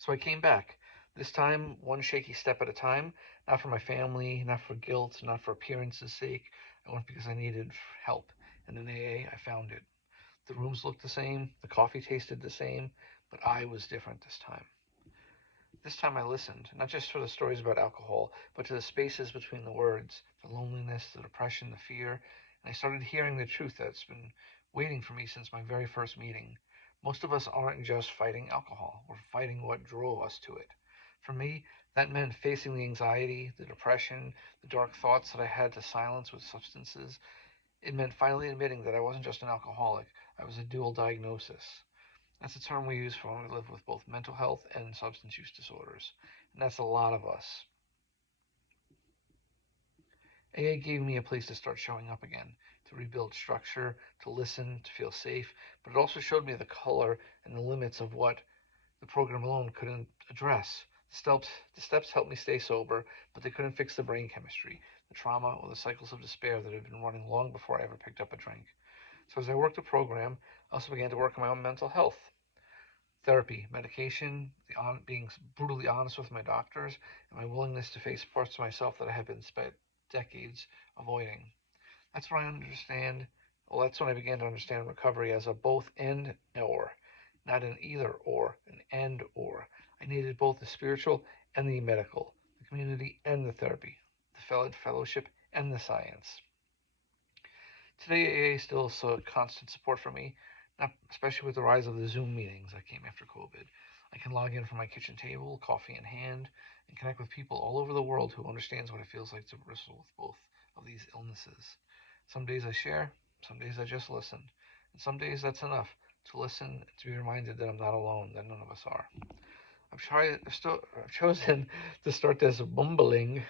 So I came back, this time one shaky step at a time, not for my family, not for guilt, not for appearance's sake. I went because I needed help. And in AA, I found it. The rooms looked the same, the coffee tasted the same, but I was different this time. This time I listened, not just for the stories about alcohol, but to the spaces between the words, the loneliness, the depression, the fear, and I started hearing the truth that's been waiting for me since my very first meeting. Most of us aren't just fighting alcohol, we're fighting what drove us to it. For me, that meant facing the anxiety, the depression, the dark thoughts that I had to silence with substances. It meant finally admitting that I wasn't just an alcoholic, I was a dual diagnosis. That's a term we use for when we live with both mental health and substance use disorders. And that's a lot of us. AA gave me a place to start showing up again, to rebuild structure, to listen, to feel safe, but it also showed me the color and the limits of what the program alone couldn't address. The steps helped me stay sober, but they couldn't fix the brain chemistry, the trauma, or the cycles of despair that had been running long before I ever picked up a drink. So as I worked the program, I also began to work on my own mental health. Therapy, medication, being brutally honest with my doctors, and my willingness to face parts of myself that I had been spent decades avoiding. That's when I understand. Well, that's when I began to understand recovery as a both and or, not an either or, an and or. I needed both the spiritual and the medical, the community and the therapy, the fellowship and the science. Today, AA is still a constant support for me, not especially with the rise of the Zoom meetings that came after COVID. I can log in from my kitchen table, coffee in hand, and connect with people all over the world who understands what it feels like to wrestle with both of these illnesses. Some days I share, some days I just listen, and some days that's enough to listen, to be reminded that I'm not alone, that none of us are. I've chosen to start this bumbling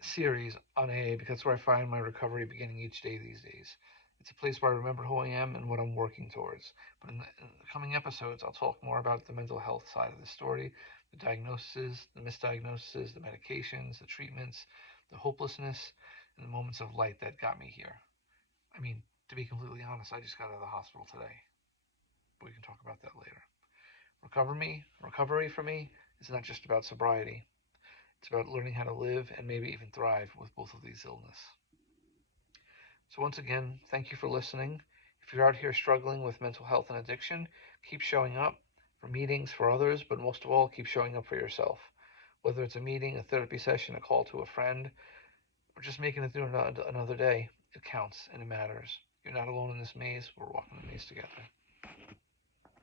series on AA because that's where I find my recovery beginning each day these days. It's a place where I remember who I am and what I'm working towards. But in the coming episodes, I'll talk more about the mental health side of the story, the diagnoses, the misdiagnoses, the medications, the treatments, the hopelessness, and the moments of light that got me here. I mean, to be completely honest, I just got out of the hospital today. But we can talk about that later. Recovery for me is not just about sobriety. It's about learning how to live and maybe even thrive with both of these illnesses. So once again, thank you for listening. If you're out here struggling with mental health and addiction, keep showing up for meetings for others, but most of all, keep showing up for yourself. Whether it's a meeting, a therapy session, a call to a friend, or just making it through another day, it counts and it matters. You're not alone in this maze. We're walking the maze together.